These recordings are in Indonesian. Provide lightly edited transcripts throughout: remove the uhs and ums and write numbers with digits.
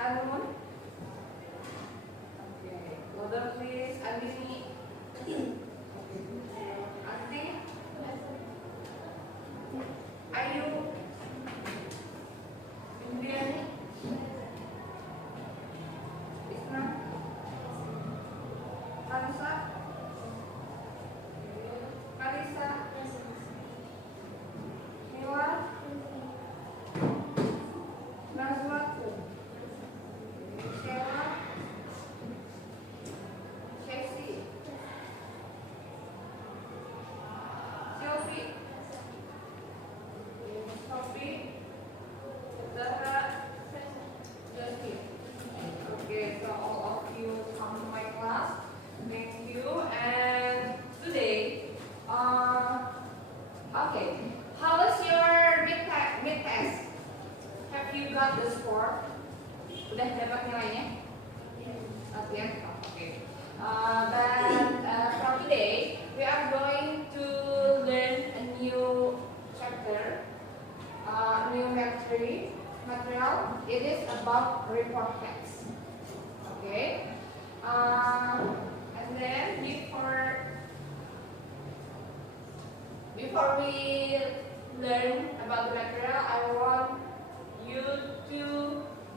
Harun. Okay. Order please. Andini. Asti. Ayu. Indriani. Isna. Kansa. Kalisa. Niwa. Nazwa. Sheila. Chelsea. Sylvie. Sophie. Zahra. Josie. Okay, so all of you come to my class. Thank you. And today, okay, how was your mid test? Have you got the score? Udah dapat nilainya? Okay. Okay. But from today, we are going to learn a new chapter, new material. It is about report text. Okay. And then before we learn about the material, I want you to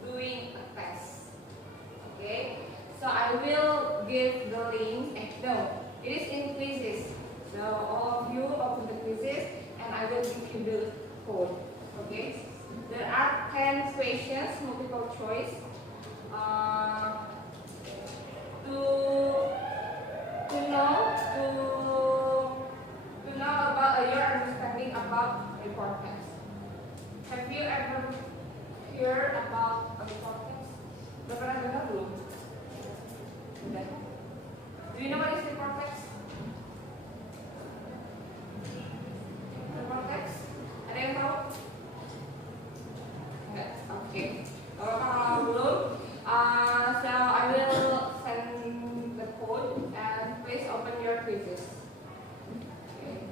doing a test. Okay. So I will give the link. No, it is in quizzes. So all of you open the quizzes, and I will give you the code. Okay. There are 10 questions, multiple choice. To know about your understanding about report text. Have you ever heard about a report text? Udah pernah dengar belum? Udah. Do you know what is report text? Report text? Ada yang tahu? Enggak. Oke. Kalau kamu belum, so I will send the code and please open your quizzes. Okay.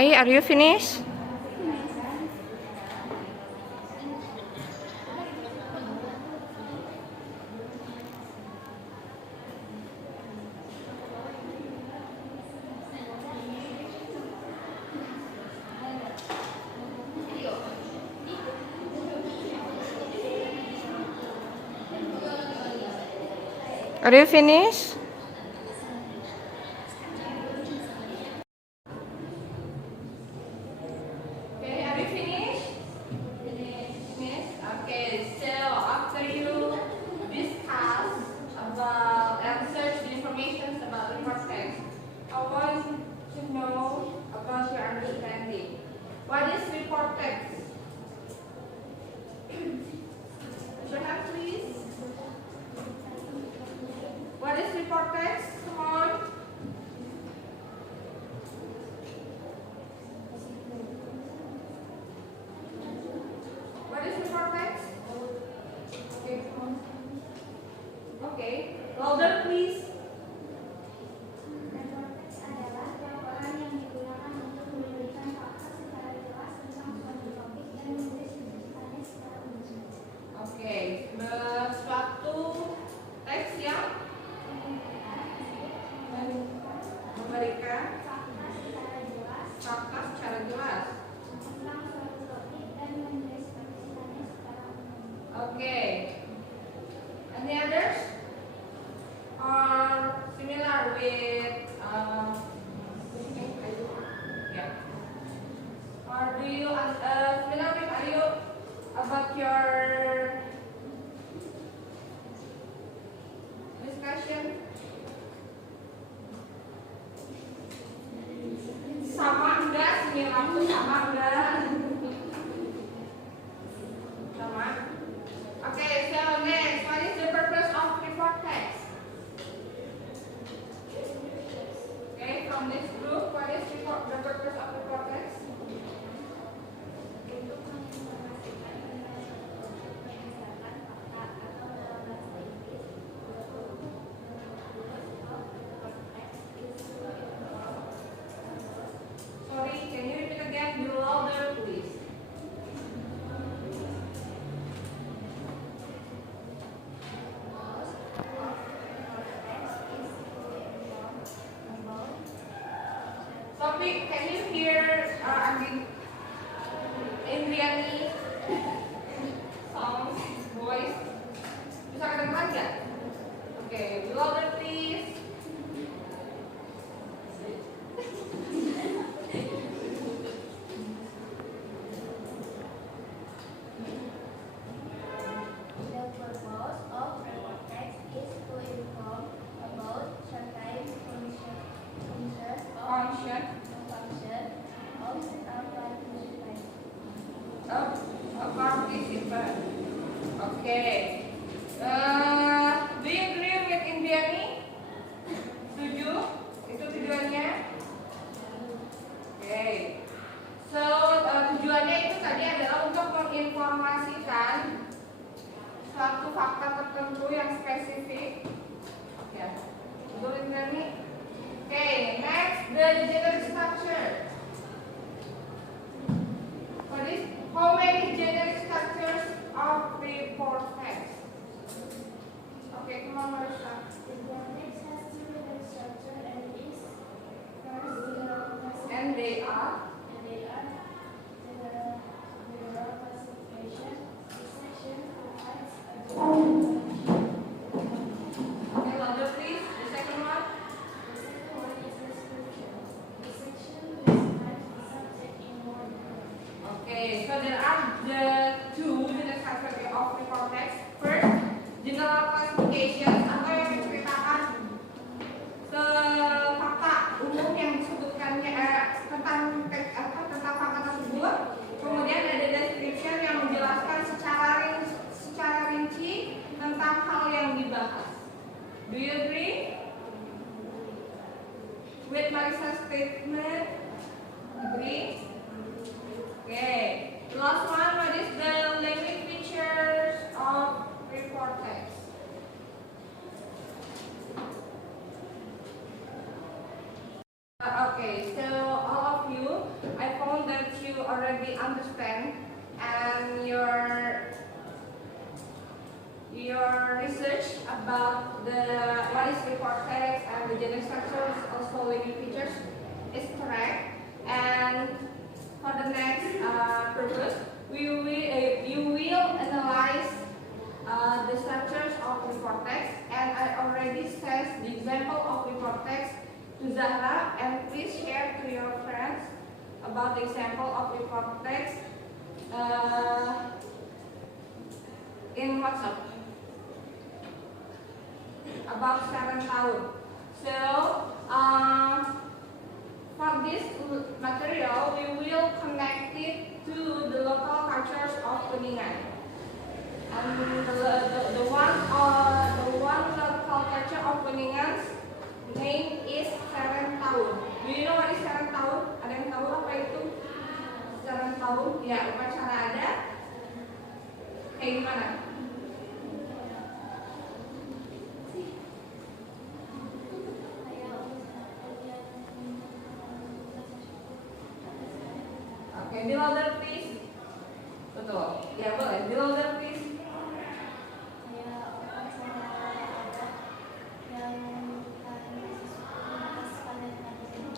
Ai, are you finished? Are you finished? Okay, are you finished? Finished? Okay, so after you discuss about and search the information about report text, I want to know about your understanding. What is report text? Your hand, please. What is report text? Come on. What is report text? Okay, come on. Okay, louder please. Reporteks adalah laporan yang digunakan untuk memberikan fakta secara jelas tentang suatu topik dan mendeskripsikannya secara umum. Oke, suatu teks yang memberikan fakta secara jelas. Tentang suatu topik dan mendeskripsikannya secara umum. Oke. Any others? Or similar with yeah. Or do you similar with are you about your discussion? Sama enggak? Similar tuh sama enggak? Sama. Okay, so next, what is the purpose of report text? Okay, from this group, what is the purpose of report text? Untuk menginformasikan tentang suatu topik berdasarkan fakta atau dalam bahasa Inggris, Sorry, can you repeat again? Be louder, please. Topic, can you hear Indriani sound, voice? Bisa kedengeran nggak? Oke, be louder please. The purpose of report text is to inform about certain function Function of a participant. a participant. Okay. Do you agree with Indiani? Setuju? Itu tujuannya? Okay. So tujuannya itu tadi adalah untuk menginformasikan suatu fakta tertentu yang spesifik. Ya. Betul Indiani? Okay. Next, the generic structure. What is how many generic structures of report text? Okay, come on, Marisha. Report text has two different structure and is first general And they are. general classification. This section provides a general Okay, louder please. The second one. The second one is description. This section describes the subject in more detail. Okay, so there are the two generic structure of report text. First, general classification atau yang menceritakan fakta umum yang disebutkannya tentang fakta tersebut. Kemudian ada description yang menjelaskan secara rinci tentang hal yang dibahas. Do you agree with Marisa's statement? Agree? Okay. The last one, what is the language features of report text? Okay, so all of you research about the what is report text and the general structures, also language features, is correct. And for the next purpose, you will analyze the structures of report text, and I already sent the example of report text to Zahra, and please share to your friends about the example of report text in WhatsApp about 7 tahun. So for this material, we will connect it to the local cultures of Kuningan. And the one local culture of Kuningan's name is Sarang Tahun. Do you know what is Sarang Tahun? Ada yang tahu apa itu? Sarang Tahun? Ya, upacara adat. Kayak gimana? Oke, di louder please. Betul. Ya boleh, di louder please.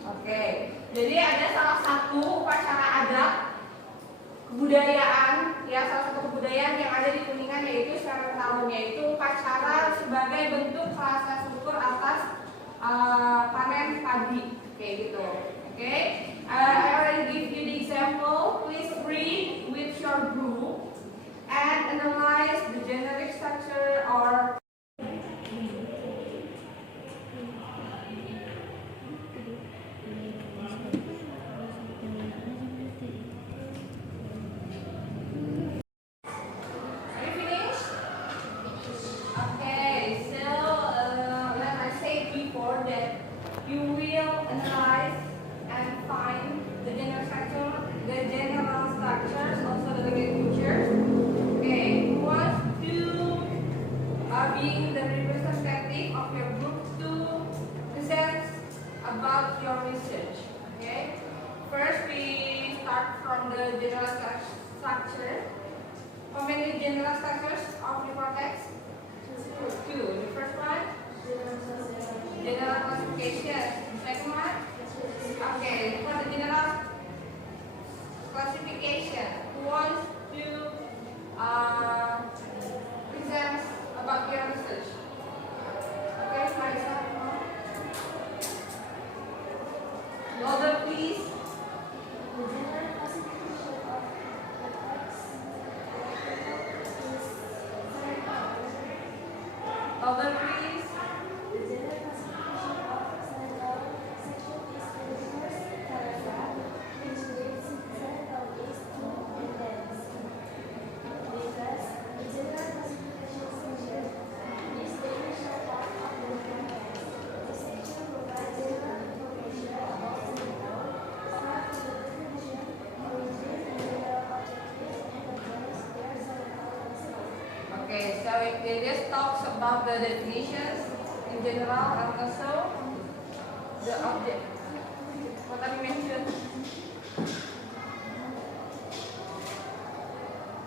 Oke, jadi ada salah satu upacara adat kebudayaan, ya salah satu kebudayaan yang ada di Kuningan yaitu Sarang Tahun, yaitu upacara sebagai bentuk rasa syukur atas panen padi, kayak gitu. Oke, I already give you the example. Please read with your group and analyze the generic structure or being the representative of your group to present about your research. Okay. First, we start from the general structure. How many general structures of report text? Two. The first one, general classification. Second one, okay. For the general classification, who wants to present about your research? Okay, Marisa. Louder, please. The general classification of the text is Louder, please. the general classification of several section is the first paragraph, which reads several is to and thence. Because the general classification section is the initial part of the context. The section provides general information about several, start with the definition, origin, and general objectives, and advance their several concepts. Okay, so it just talks about the definitions in general and also the object. What have you mentioned?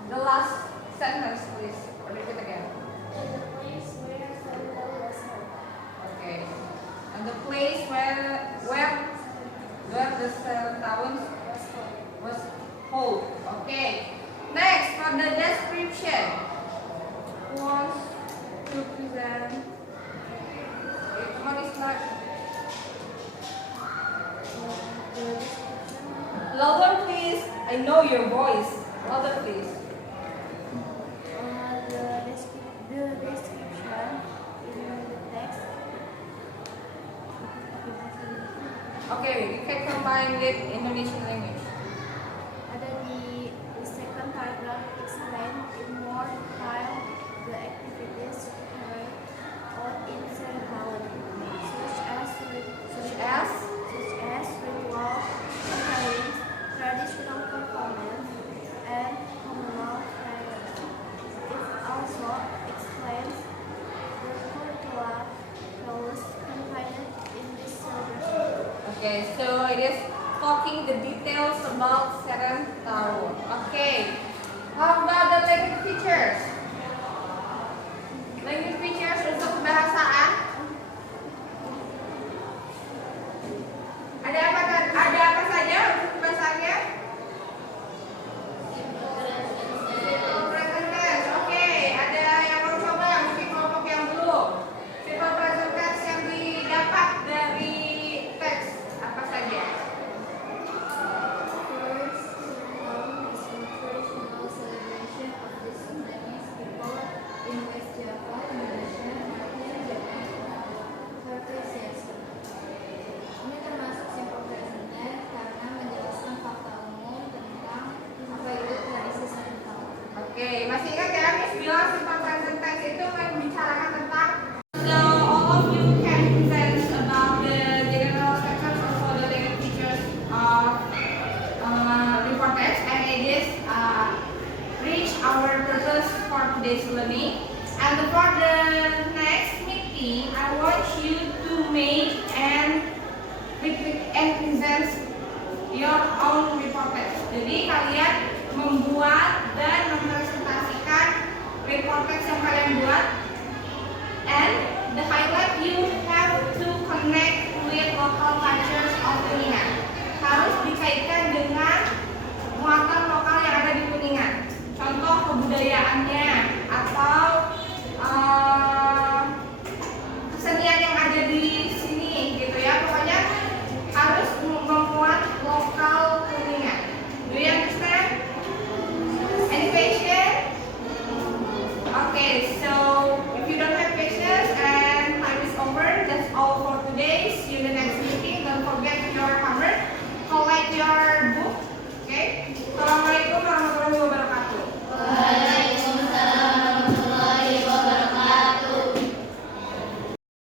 The last sentence, please. Repeat again. And the place where several was held. Okay. And the place where the 7 towns was hold. Okay. Next, for the description. Who wants to present? Okay, come on, it's not. Louder, please. I know your voice. Louder, please. The description in the text. Okay, you can combine with Indonesian language. Ada di second paragraph explain in more detail the activities carried out in Serembaun, such as ritual gatherings, traditional performance, and communal prayers. It also explains the curricula goals contained in this celebration. Okay, so it is talking the details about Sarang Tahun. Okay, how about the language features? Language telinga. Harus dikaitkan dengan muatan